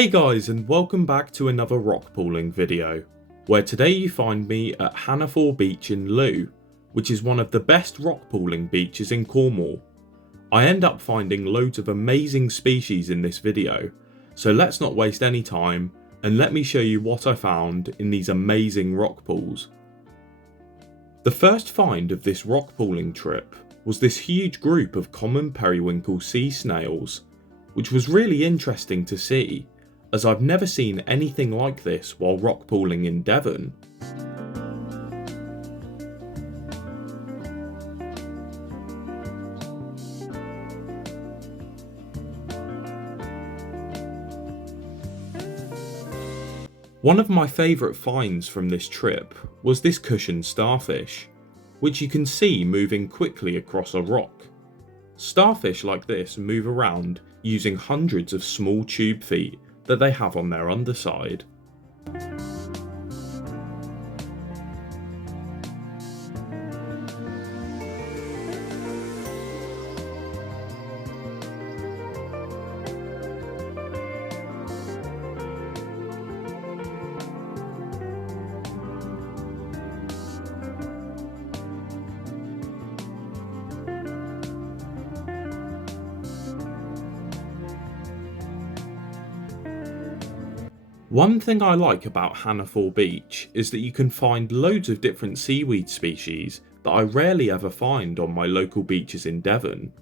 Hey guys, and welcome back to another rock pooling video, where today you find me at Hannafore beach in Looe, which is one of the best rock pooling beaches in Cornwall. I end up finding loads of amazing species in this video, so let's not waste any time and let me show you what I found in these amazing rock pools. The first find of this rock pooling trip was this huge group of common periwinkle sea snails, which was really interesting to see, as I've never seen anything like this while rock pooling in Devon. One of my favourite finds from this trip was this cushioned starfish, which you can see moving quickly across a rock. Starfish like this move around using hundreds of small tube feet that they have on their underside. One thing I like about Hannafore beach is that you can find loads of different seaweed species that I rarely ever find on my local beaches in Devon.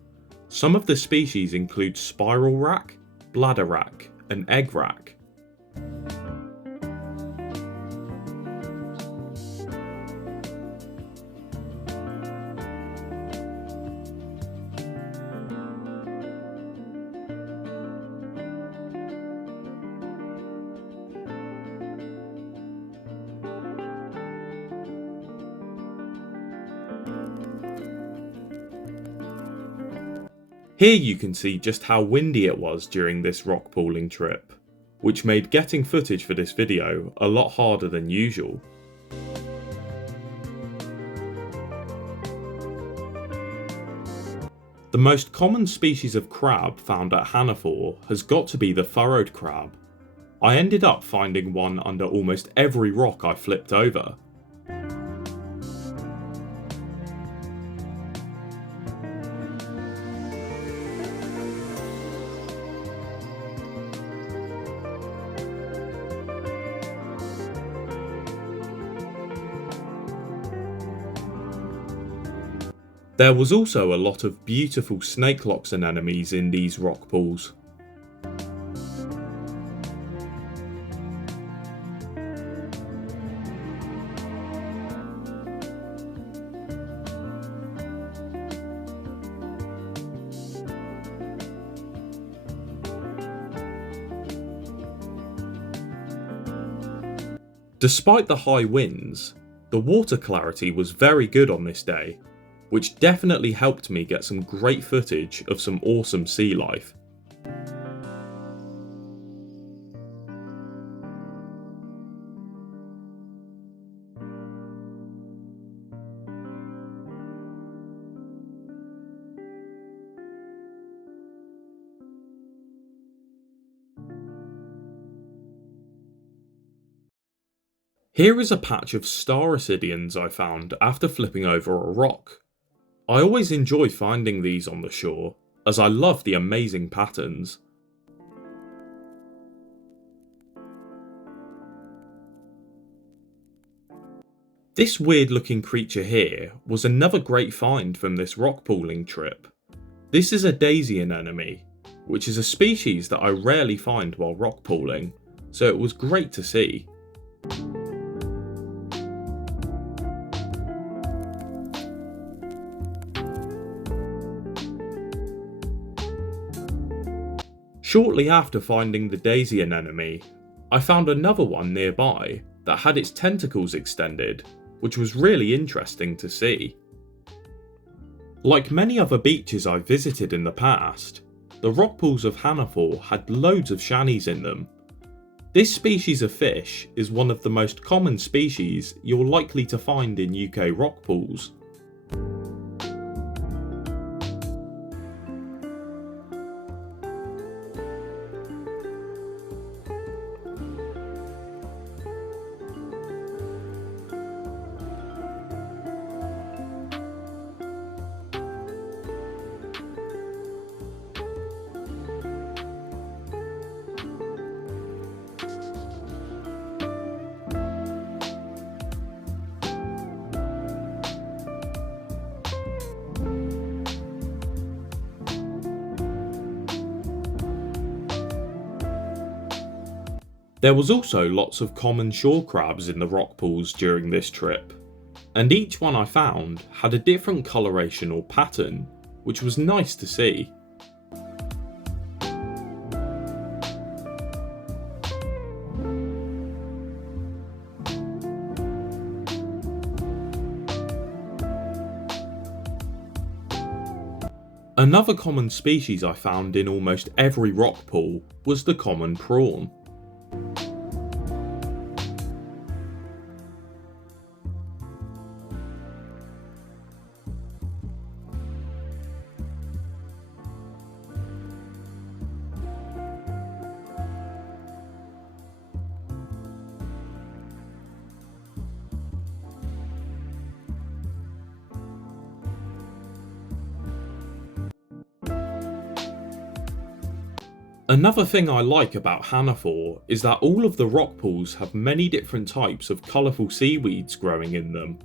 Some of the species include spiral wrack, bladder wrack and egg wrack. Here you can see just how windy it was during this rock pooling trip, which made getting footage for this video a lot harder than usual. The most common species of crab found at Hannafore has got to be the furrowed crab. I ended up finding one under almost every rock I flipped over. There was also a lot of beautiful snakelocks anemones in these rock pools. Despite the high winds, the water clarity was very good on this day, which definitely helped me get some great footage of some awesome sea life. Here is a patch of star ascidians I found after flipping over a rock. I always enjoy finding these on the shore, as I love the amazing patterns. This weird looking creature here was another great find from this rock pooling trip. This is a daisy anemone, which is a species that I rarely find while rock pooling, so it was great to see. Shortly after finding the daisy anemone, I found another one nearby that had its tentacles extended, which was really interesting to see. Like many other beaches I've visited in the past, the rock pools of Hannafore had loads of shannies in them. This species of fish is one of the most common species you're likely to find in UK rock pools. There was also lots of common shore crabs in the rock pools during this trip, and each one I found had a different coloration or pattern, which was nice to see. Another common species I found in almost every rock pool was the common prawn. Another thing I like about Hannafore is that all of the rock pools have many different types of colourful seaweeds growing in them.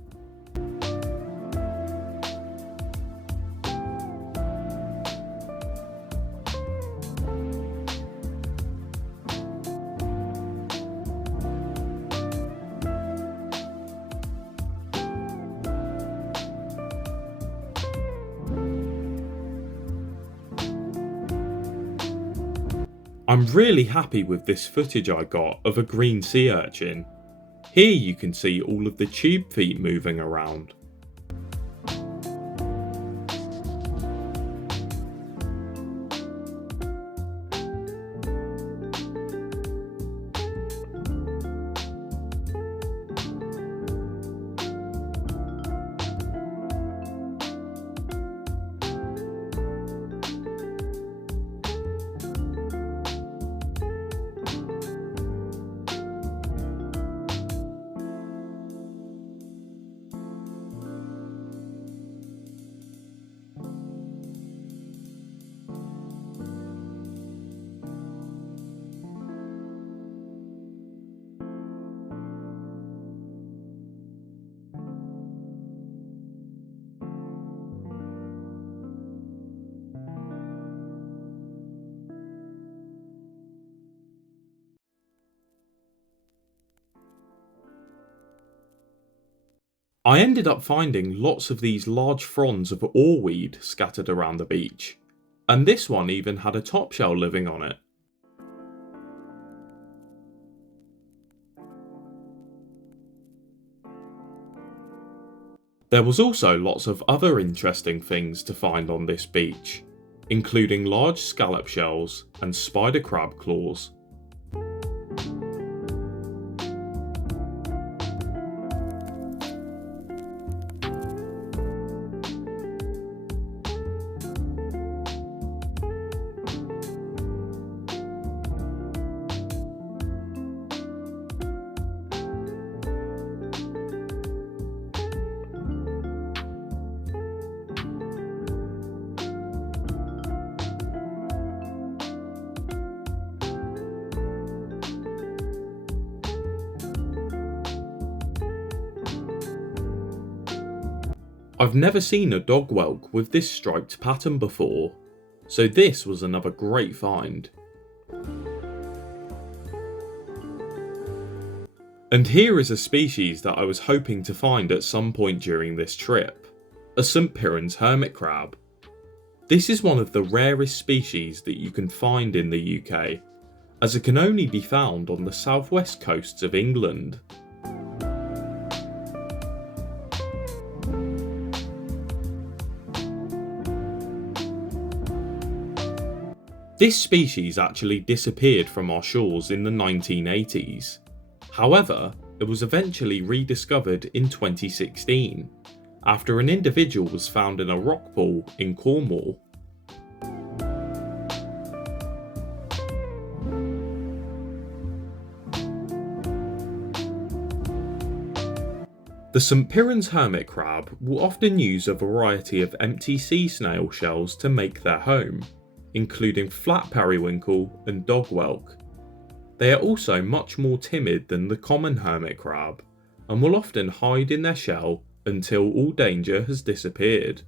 I'm really happy with this footage I got of a green sea urchin. Here you can see all of the tube feet moving around. I ended up finding lots of these large fronds of Oarweed scattered around the beach, and this one even had a topshell living on it. There was also lots of other interesting things to find on this beach, including large scallop shells and spider crab claws. I've never seen a dog whelk with this striped pattern before, so this was another great find. And here is a species that I was hoping to find at some point during this trip, a St. Piran's hermit crab. This is one of the rarest species that you can find in the UK, as it can only be found on the southwest coasts of England. This species actually disappeared from our shores in the 1980s. However, it was eventually rediscovered in 2016, after an individual was found in a rock pool in Cornwall. The St. Piran's hermit crab will often use a variety of empty sea snail shells to make their home, including flat periwinkle and dog whelk. They are also much more timid than the common hermit crab, and will often hide in their shell until all danger has disappeared.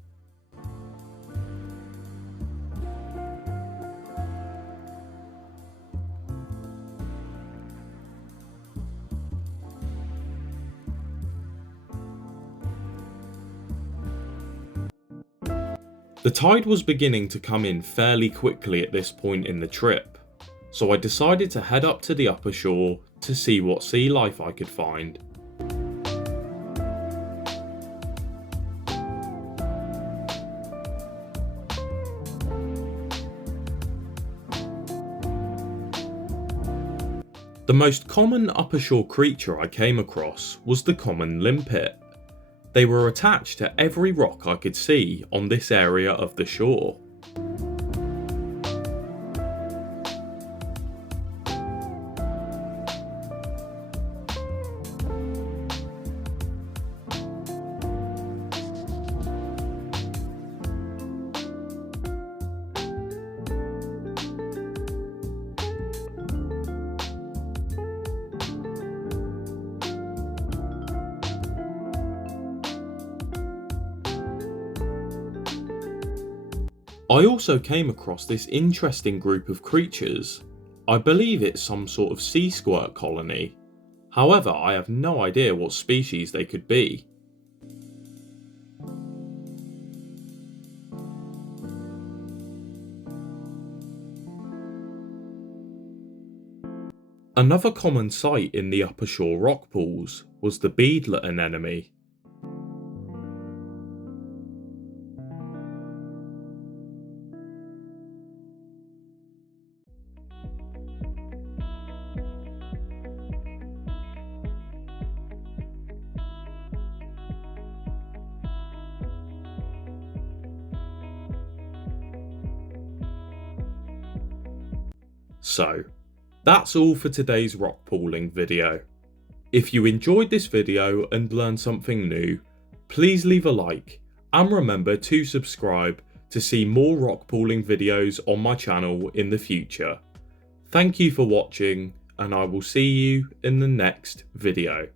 The tide was beginning to come in fairly quickly at this point in the trip, so I decided to head up to the upper shore to see what sea life I could find. The most common upper shore creature I came across was the common limpet. They were attached to every rock I could see on this area of the shore. I also came across this interesting group of creatures. I believe it's some sort of sea squirt colony. However, I have no idea what species they could be. Another common sight in the upper shore rock pools was the beadlet anemone. So, that's all for today's rock pooling video. If you enjoyed this video and learned something new, please leave a like and remember to subscribe to see more rock pooling videos on my channel in the future. Thank you for watching, and I will see you in the next video.